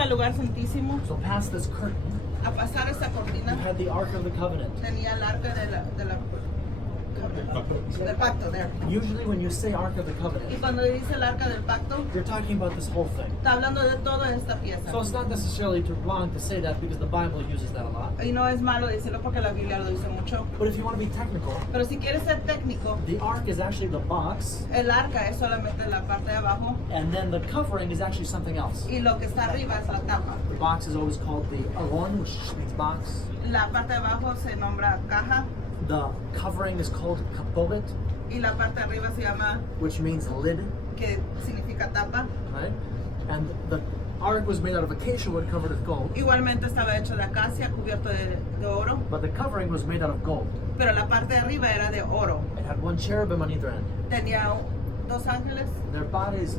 al lugar santísimo, So past this curtain, a pasar esa you cortina, had the Ark of the Covenant. tenía el arca del pacto. There. Usually when you say Ark of the Y Covenant, cuando dice el arca del pacto, you're talking about this whole thing. está hablando de toda esta pieza. So it's not necessarily wrong to say that because the Bible uses that a lot. Y no es malo decirlo porque la Biblia lo dice mucho. But if you want to be technical, Pero si quieres ser técnico, the Ark is actually the box, el arca es solamente la parte de abajo and then the covering is actually something else. y lo que está arriba es la tapa. The box is always called the aron, which means box. La parte de abajo se nombra caja The covering is called kapovet, y la parte de arriba se llama, which means lid, que significa tapa. right? And the Ark was made out of acacia wood covered with gold, Igualmente estaba hecho de acacia, cubierto de oro, but the covering was made out of gold. pero la parte de arriba era de oro. It had one cherubim on either end. Tenía dos ángeles, Their bodies,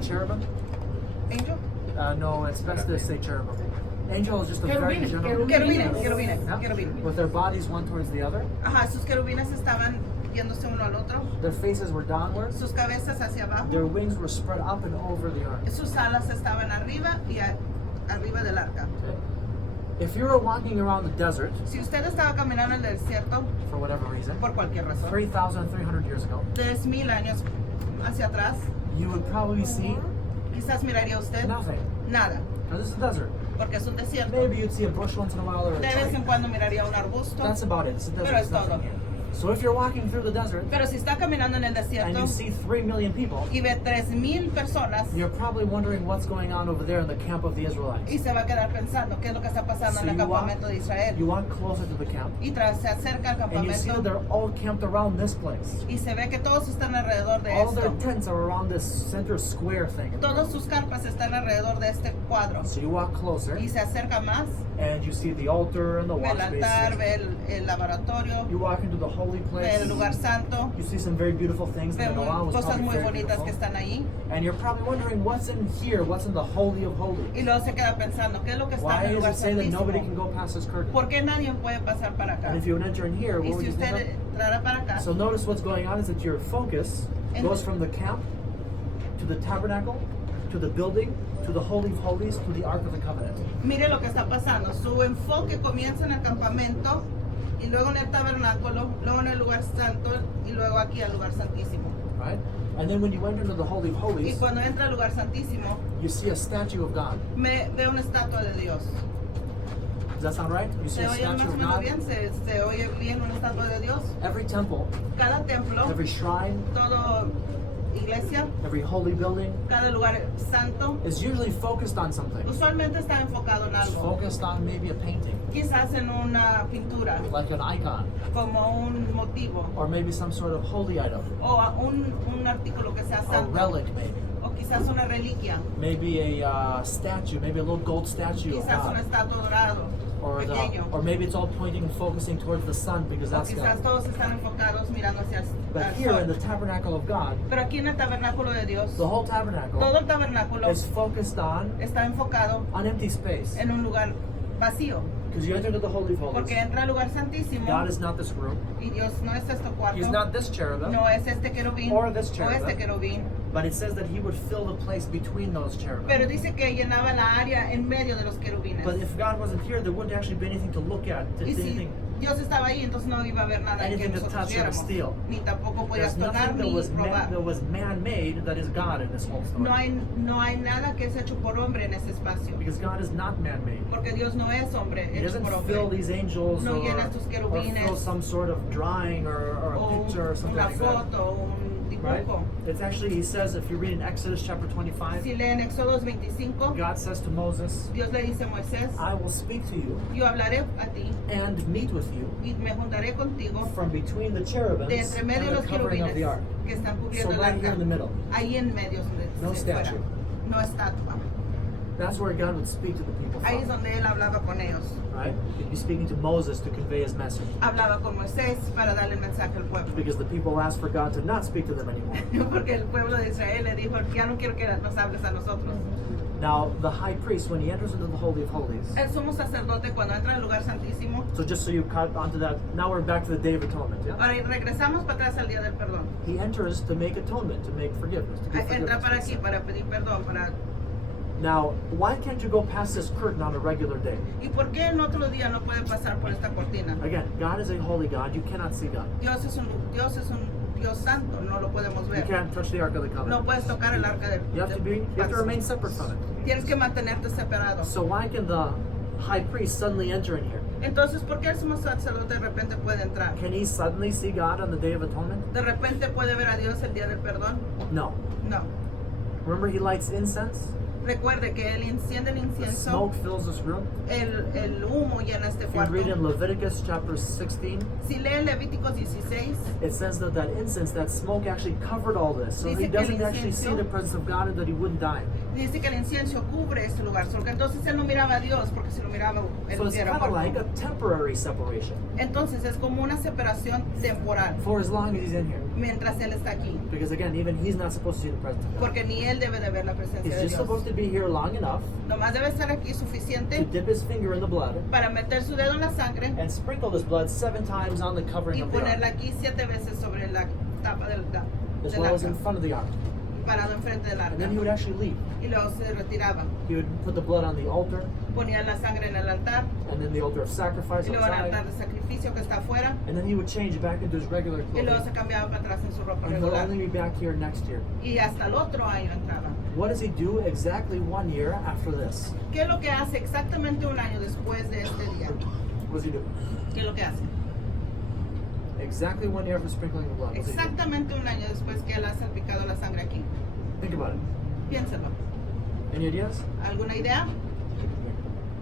cherubim? angel, No, it's best to say cherubim. Angel is just a very general. querubines, Yeah? querubines. With their bodies one towards the other. Ajá, sus querubines estaban viéndose uno al otro, Their faces were downwards. sus cabezas hacia abajo, Their wings were spread up and over the ark. sus alas estaban arriba y arriba del arca. Okay? If you were walking around the desert, Si usted estaba caminando en el desierto, for whatever reason, por cualquier razón, 3,300 years ago, 3,000 años hacia atrás, you would probably see quizás miraría usted nothing. nada, Because it's a desert. porque es un desierto. Maybe you'd see a bush once in a while or a De vez en tree. cuando miraría un arbusto, That's about it. It's a desert. pero es It's nothing todo. here. So if you're walking through the desert Pero si está caminando en el and desierto you see 3 million people, y ve 3,000 personas you're probably wondering what's going on over there in the camp of the Israelites. y se va a quedar pensando qué es lo que está pasando So en el you walk- campamento de Israel. You walk closer to the camp Y se acerca al and you see that campamento they're all camped around this place. y se ve que todos están alrededor de All their esto. tents are around this center square thing. Todos sus carpas están alrededor de este cuadro. So you walk closer Y se acerca más, and you see the altar and the ve wash el altar, basin. ve el laboratorio, You walk into the holy ve place. el lugar santo, You see some very beautiful things ve that Allah was cosas probably muy very bonitas que beautiful. están ahí. And you're probably wondering what's in here, what's in the holy of holies. Y luego se queda pensando, ¿qué es lo que está Why en el does lugar it say that nobody can santísimo? go past this curtain? ¿Por qué nadie puede pasar para acá? And if you would enter in here, Y what would si you think usted of? entrara para acá, So notice what's going on is that your focus goes from the camp to the tabernacle to the building to the holy of holies to the ark of the covenant. mire lo que está pasando. Su enfoque comienza en el campamento y luego en el tabernáculo, luego en el lugar santo y luego aquí al lugar santísimo. Right? And then when you enter into the holy of Y holies, cuando entra al lugar santísimo, you see a statue of God. ve una estatua de Dios. Does that sound right? You see ¿Se a oye más statue o of menos God. bien? ¿Se oye bien una estatua de Dios? Every temple, Cada templo, every shrine, todo iglesia, every holy building cada lugar santo, is usually focused on something. usualmente está enfocado en It's algo. focused on maybe a painting, Quizás en una pintura, like an icon, como un motivo, or maybe some sort of holy item, o un artículo que sea a santo, relic maybe. o quizás una reliquia, Maybe a statue, maybe a little gold statue of quizás un God. estatua dorado, pequeño, Or maybe it's all pointing and focusing towards the sun because o that's quizás God. todos están enfocados mirando hacia But el here in the sol. tabernacle of God, Pero aquí en el tabernáculo de Dios, the whole tabernacle todo el tabernáculo is focused on está enfocado an empty space. en un lugar vacío, Because you enter into the Holy of porque Holies. entra al lugar santísimo God is not this room. y Dios no es este cuarto, He's not this cherubim. no es este querubín Or this o cherubim. este querubín, But it says that he would fill the place between those cherubim. pero dice que llenaba la área en medio de los querubines. But if God wasn't here, there wouldn't actually be anything to look at. Y si Anything. Dios estaba ahí, entonces no iba a haber nada que Anything to nosotros touch or to viéramos, steal. ni tampoco podías There's tocar nothing ni that robar. was man-made that is God in this whole story. No hay nada que es hecho por hombre en ese espacio, Because God is not man-made. porque Dios no es hombre He hecho doesn't por fill hombre. these angels No or llena estos querubines. fill some sort of drawing or a O picture or something una like that. foto, un Right? dibujo. It's actually, he says, if you read in Exodus chapter 25, Si leen Éxodo 25, God says to Moses, Dios le dice a Moisés, I will speak to you yo hablaré a ti and meet with you y me juntaré contigo from between the de cherubims entre medio de and los the covering of querubines the ark. que están So cubriendo el right here arca. in the middle. Ahí en medio No se fuera. statue. No estatua. That's where God would speak to the people Ahí es from. donde él hablaba con ellos. Right? He'd be speaking to Moses to convey his message. Hablaba con Moisés para darle el mensaje al pueblo. Because the people asked for God to not speak to them anymore. Porque el pueblo de Israel le dijo, ya no quiero que nos hables a nosotros. Now, the high priest, when he enters into the Holy of Holies, El sumo sacerdote cuando entra al lugar santísimo, so just so you caught onto that, now we're back to the Day of Atonement. Yeah? ahora regresamos para atrás al día del perdón. He enters to make atonement, to make forgiveness, to give Entra para forgiveness. aquí para pedir perdón, para Now, why can't you go past this curtain on a regular day? ¿Y por qué en otro día no puede pasar por esta cortina? Again, God is a holy God. You cannot see God. Dios es un Dios santo, no lo podemos You ver. can't touch the Ark of the No Covenant. puedes tocar el arca del You have to remain separate from it. Tienes que mantenerte separado. So why can the high priest suddenly enter in here? Entonces, ¿por qué el sumo sacerdote de repente puede entrar? Can he suddenly see God on the Day of Atonement? ¿De repente puede ver a Dios el día del perdón? No. No. Remember, he lights incense. Recuerde que él enciende el The incienso, smoke fills this room. el humo llena este If you read in cuarto. Leviticus chapter 16, Si lee Levíticos 16, it says that that incense, that smoke actually covered all this. So Dice he que el doesn't actually see incienso- the presence of God and that he wouldn't die. dice que el incienso cubre este lugar, porque entonces él no miraba a Dios, porque si lo miraba, él So it's hubiera kind of like muerto. a temporary separation Entonces es como una separación temporal, for as long as he's in here. mientras él está aquí, Because again, even he's not supposed to see the presence of God. porque ni él debe de ver la presencia He's de just Dios. supposed to be here long enough Nomás debe estar aquí to suficiente dip his finger in the blood para meter su dedo en la sangre and sprinkle this blood 7 times on the covering y of the ark, ponerla aquí 7 veces sobre la tapa del as well as in arca, front of the ark. parado enfrente del And then he arca. would actually leave. Y luego se retiraba. He would put the blood on the altar, Ponía la sangre en el altar and then the altar of sacrifice y luego el outside, altar de sacrificio que está afuera and then he would change back into his regular y luego se clothing, cambiaba para atrás en su ropa and he'll regular. only be back here next year. Y hasta el otro año entraba. What does he do exactly 1 year after this? ¿Qué es lo que hace exactamente un año después de este día? What does he do? ¿Qué es lo que hace? Exactly 1 year after sprinkling the blood. What does he do? Exactamente un año después que él ha salpicado la sangre aquí. Think about it. Piénsalo. Any ideas? ¿Alguna idea?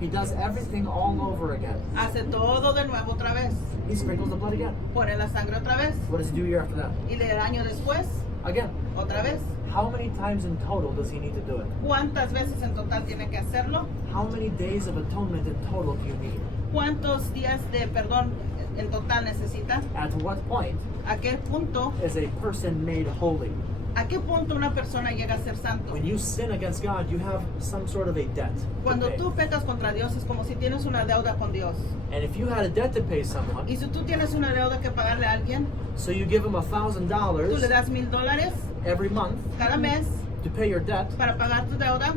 He does everything all over again. Hace todo de nuevo otra vez. He sprinkles the blood again. Pone la sangre otra vez. What does he do a year after that? Y el año después, Again. otra vez. How many times in total does he need to do it? ¿Cuántas veces en total tiene que hacerlo? How many days of atonement in total do you need? ¿Cuántos días de perdón en total necesita? At what point ¿A qué punto? is a person made holy? ¿A qué punto una persona llega a ser santo? When you sin against God, you have some sort of a debt to Cuando pay. tú pecas contra Dios es como si tienes una deuda con Dios. And if you had a debt to pay someone, Y si tú tienes una deuda que pagarle a alguien, so you give him tú le $1,000 das $1,000 every month cada mes to pay your debt, para pagar tu deuda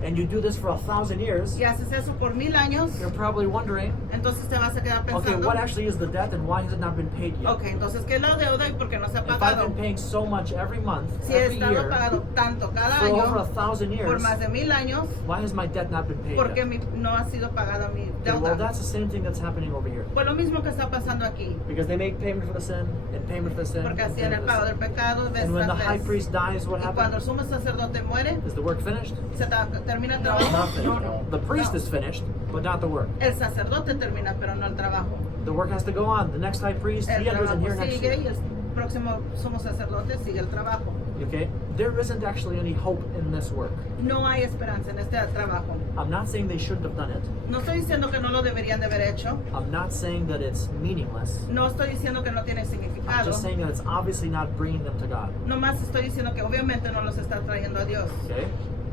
and you do this for 1,000 years, y haces eso por 1,000 años, you're probably wondering, entonces te vas a quedar okay, pensando, what actually is the debt and why has it not been paid yet? ok, entonces ¿qué es la deuda y por qué no se ha If I've pagado? been paying so much every month, Si he every estado year, pagando tanto cada for over año 1,000 por years, más de 1,000 años, why has my debt not been paid ¿por qué yet? no ha sido pagada mi Okay, well, deuda? that's the same thing that's happening over here. Pues lo mismo que está pasando aquí, Because they make payment for the sin, and payment for the sin, porque and hacían payment el for pago the del sin. pecado vez And when the tras high vez. priest dies, what Y cuando el happens? sumo sacerdote muere, Is the work finished? se termina el Not trabajo. finished. The priest No. is finished, but not the work. El sacerdote termina, pero no el trabajo. The work has to go on. The next high priest, El he enters in trabajo here next sigue y year. el próximo sumo sacerdote sigue el trabajo. Okay? There isn't actually any hope in this work. No hay esperanza en este trabajo. I'm not saying they shouldn't have done it. No estoy diciendo que no lo deberían de haber hecho. I'm not saying that it's meaningless. No estoy diciendo que no tiene I'm significado. just saying that it's obviously not bringing them to God. Nomás estoy diciendo que obviamente no los está trayendo a Dios. Okay?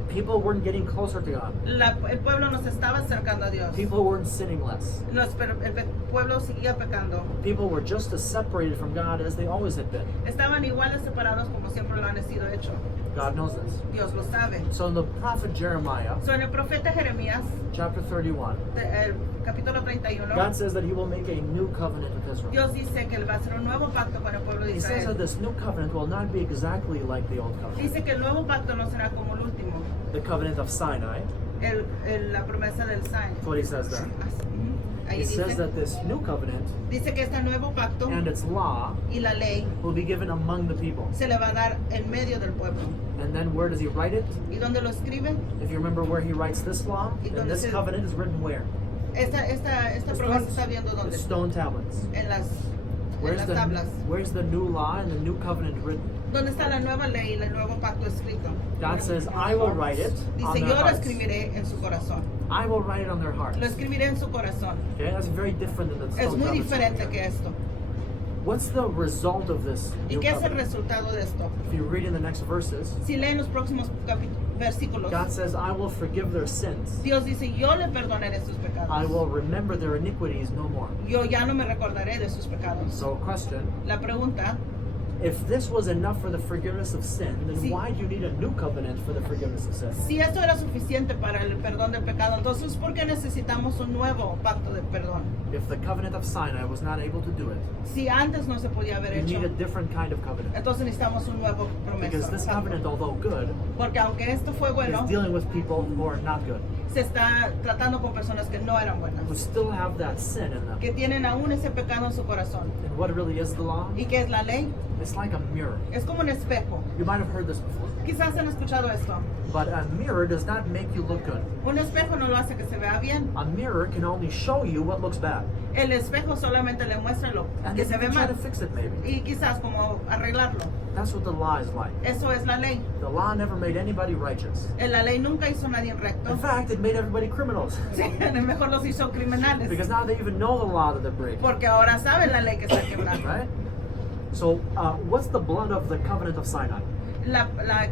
People weren't getting closer to God. El pueblo nos estaba acercando a Dios. People weren't sinning less. El pueblo seguía pecando. People were just as separated from God as they always had been. Estaban iguales separados como siempre lo han sido hecho. God knows this. Dios lo sabe. So in the prophet Jeremiah, So, en el profeta Jeremías, chapter 31, el capítulo 31, God says that he will make a new covenant with Israel. Dios dice que él va a hacer un nuevo pacto con el pueblo de He says that Israel. this new covenant will not be exactly like the old covenant. Dice que el nuevo pacto no será como el último, The covenant of Sinai. la promesa del Sinai. That's what he says there. Ahí He says dice, that this new covenant dice que este nuevo pacto and its law y la ley will be given among the people. se le va a dar en medio del pueblo. And then where does he write it? ¿Y dónde lo escribe? If you remember where he writes this law, ¿Y and dónde this se- covenant is written where? Esta promesa está viendo The dónde? stone tablets. En las Where's tablas. where's the new law and the new covenant written? ¿Dónde está la nueva ley y el nuevo pacto escrito? God says, I will write it on Dice, their yo lo hearts. escribiré en su corazón. I will write it on their hearts. Lo escribiré en su corazón. Okay, that's very different than the Es stone muy tablets over diferente here. que esto. What's the result of this ¿Y new qué es el covenant? resultado de esto? If you read in the next verses, Si leen los próximos versículos, God says, I will forgive their sins. Dios dice, yo le perdonaré sus pecados. I will remember their iniquities no more. Yo ya no me recordaré de sus pecados. So, question, La pregunta, If this was enough for the forgiveness of sin, then Sí. why do you need a new covenant for the forgiveness of sin? Si esto era suficiente para el perdón del pecado, entonces ¿por qué necesitamos un nuevo pacto de perdón? If the covenant of Sinai was not able to do it, Si antes no se podía haber you hecho, need a different kind of covenant. entonces necesitamos un nuevo Because this pacto. covenant, although good, Porque aunque esto fue bueno, is dealing with people who are not good, se está tratando con personas que no eran buenas, who still have that sin in them. que tienen aún ese pecado en su corazón. And what really is the law? ¿Y qué es la ley? It's like a mirror. Es como un espejo. You might have heard this before. Quizás han escuchado esto. But a mirror does not make you look good. Un espejo no lo hace que se vea bien. A mirror can only show you what looks bad. El espejo solamente le muestra lo And que then se you ve can try mal to fix it maybe. y quizás como arreglarlo. That's what the law is like. Eso es la ley. The law never made anybody righteous. La ley nunca hizo a nadie recto. In fact, it made everybody criminals. Sí, mejor los hizo criminales. Because now they even know the law that they're breaking. Porque ahora saben la ley que está quebrando. Right? So, what's the blood of the covenant of Sinai?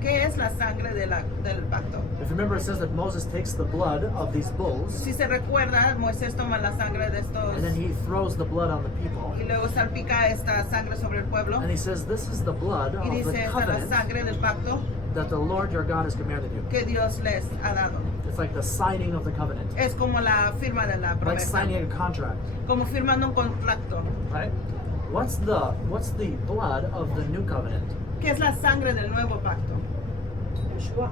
¿Qué es la sangre del pacto? If you remember, it says that Moses takes the blood of these bulls Si se recuerda, Moisés toma la sangre de estos and then he throws the blood on the people. y luego salpica esta sangre sobre el pueblo And he says, this is the blood y of dice, the esta es la covenant sangre del pacto that the Lord your God has commanded you. que Dios les ha dado. It's like the signing of the covenant. Es como la firma de la Like promesa, signing a contract, como firmando un contrato. right? What's the blood of the new covenant? ¿Qué es la sangre del nuevo pacto? Sure.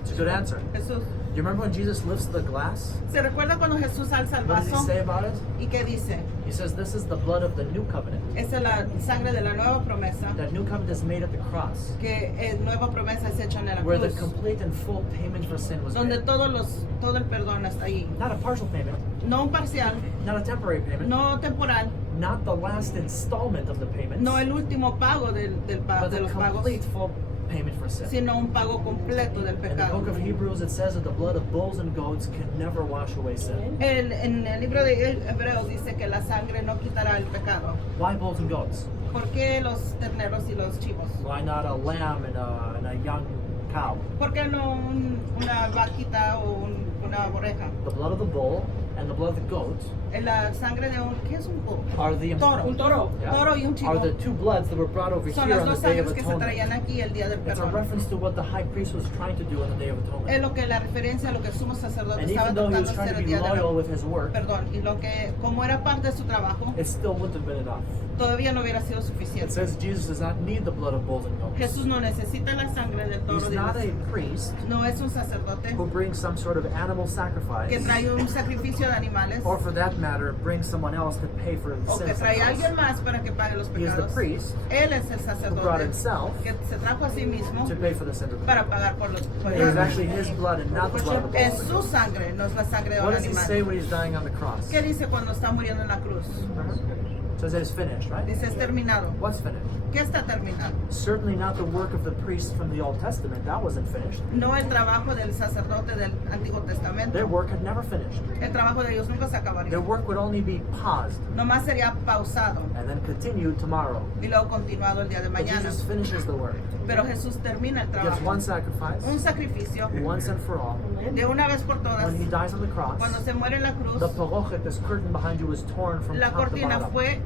It's a good answer. Jesús. You remember when Jesus lifts the glass? ¿Se recuerda cuando Jesús alza el What does he vaso? say about it? ¿Y qué dice? He says, this is the blood of the new covenant. Esa es la sangre de la nueva promesa, That new covenant is made at the cross, que nueva promesa es hecha en la where the cruz, complete and full payment for sin was donde made. todo el perdón está ahí. Not a partial payment, No un parcial, not a temporary payment, no temporal, not the last installment of the payments, no el último pago de but the los pagos, complete full payment for sin. sino un pago completo del In the pecado. book of Hebrews, it says that the blood of bulls and goats can never wash away sin. En el libro de Hebreos dice que la sangre no quitará el pecado. Why bulls and goats? ¿Por qué los terneros y los chivos? Why not a lamb and a young cow? ¿Por qué no una vaquita o una oveja? The blood of the bull and the blood of the goat La sangre de ¿qué es un bull? are the Toro. Un toro. Yeah. Toro y un chivo. are the two bloods that were brought over Son here las on the dos Day of sangres que se Atonement. traían aquí el día del It's a perdón. reference to what the high priest was trying to do on the Day of Es Atonement. lo que la referencia a lo que el sumo sacerdote And estaba even though he tratando was de trying hacer to el be día loyal del with his work, perdón. Y lo que, como era parte de su trabajo, it still wouldn't have been enough. todavía no hubiera sido It suficiente. says Jesus does not need the blood of bulls and goats. Jesús no necesita la sangre del toro He's de not los- a priest no es un sacerdote who brings some sort of animal sacrifice, que trae un sacrificio de animales or for that matter, brings someone else to pay for the o que sins of trae a alguien others. más para que pague los He is the pecados. priest Él es el who brought sacerdote himself que se trajo a sí mismo to pay for the sins of para others. pagar por los It was pecados. actually his blood and not the blood of the Es bulls and su goats. sangre, no es la sangre de What un does he say animal. when he's dying on the cross? ¿Qué dice cuando está muriendo en la cruz? It says it is finished, right? Dice es terminado. What's finished? ¿Qué está terminado? Certainly not the work of the priests from the Old Testament. That wasn't finished. No el trabajo del sacerdote del Antiguo Their Testamento. work had never finished. El trabajo de ellos nunca se Their acabaría. work would only be paused Nomás sería pausado and then continued tomorrow. y luego continuado el día de But mañana. Jesus finishes the work. Pero Jesús termina el He gives trabajo. one sacrifice, Un sacrificio once and for all. de una vez por todas. When he dies on the cross, Cuando se muere en la cruz, the parochet, this curtain behind you, was torn from la top to cortina bottom. fue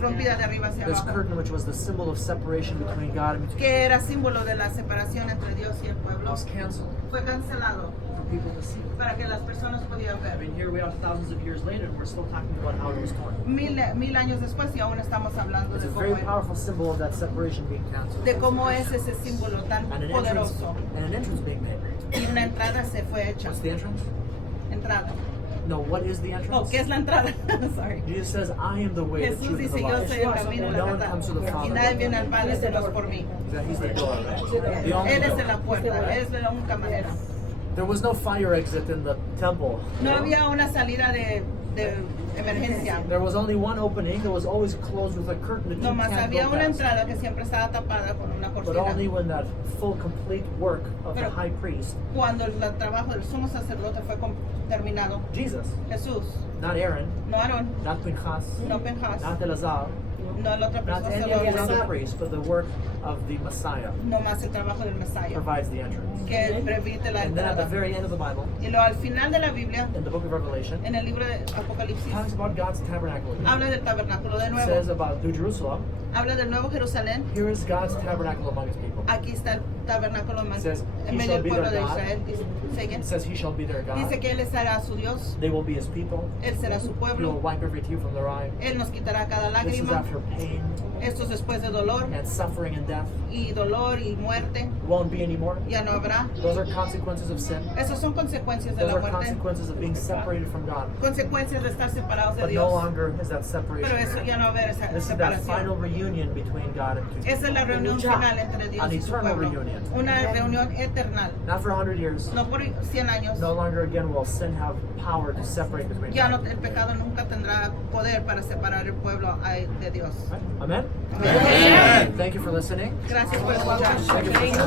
rompida de arriba hacia This abajo, curtain, which was the symbol of separation between God and between que era símbolo de la separación entre Dios y el pueblo, was canceled fue cancelado for people to see. para que las personas pudieran I ver. mean, here we are thousands of years later, and we're still talking about how it was torn. Mil años después y aún estamos hablando It's a de very cómo, powerful symbol of that separation being canceled. de cómo es ese símbolo tan And an entrance, poderoso. and an entrance being made. Y una entrada se fue hecha. What's the entrance? Entrada. No, what is the Oh, entrance? ¿qué es la entrada? Sorry. Jesus says, I am the way, the Jesús truth, and dice, the yo life. soy el camino y No la one comes to the verdad. Y Father. nadie viene al Padre sino por mí. He's the door, right? The only Él es door. la puerta, es la única manera. There was no fire exit in the temple. No había una salida de emergencia. There was only one opening. There was always closed with a curtain that you Nomás can't había go una past. entrada que siempre estaba tapada con una But only cortina. when that full, complete work of the Pero- high priest, Cuando el trabajo del sumo sacerdote fue terminado, Jesus, Jesús, not Aaron, no Aarón, not Pinchas, no Pinchas, not Elazar, No la otra Not persona any solo of the habla, priests, but the work of the Messiah no más el trabajo del Mesías, provides the entrance. que él permite la And then at the entrada. very end of the Bible, Y luego al final de la Biblia, in the book of Revelation, en el libro de Apocalipsis, talks about God's tabernacle again. habla del tabernáculo de It nuevo. says about New Jerusalem, Habla del nuevo Jerusalén. here is God's tabernacle among his people. Aquí está el tabernáculo Says, en "He medio shall del be pueblo their de God." Israel. Dice, It says he shall be their God. dice que Él será su Dios, They will be his people. Él será su He will pueblo, wipe every tear from their eye. Él nos quitará cada This is lágrima. after pain Esto es después de dolor and suffering and death. y dolor y muerte. Won't be anymore. Ya no habrá. Those are consequences of sin. Esas son consecuencias de Those la are muerte, consequences of being separated from God. consecuencias de estar separados de But no Dios. longer is that Pero separation. eso ya no va a haber esa This is that final separación. reunion between God and his Esa es la reunión people. final entre Dios An y su eternal pueblo. reunion. Una reunión eternal. Not for 100 years. No por 100 años. No longer again will sin have power to separate between Ya no, God. el pecado nunca tendrá poder para separar el pueblo de Dios. Amen? Amén. Thank you for listening. Gracias por escuchar. Thank you for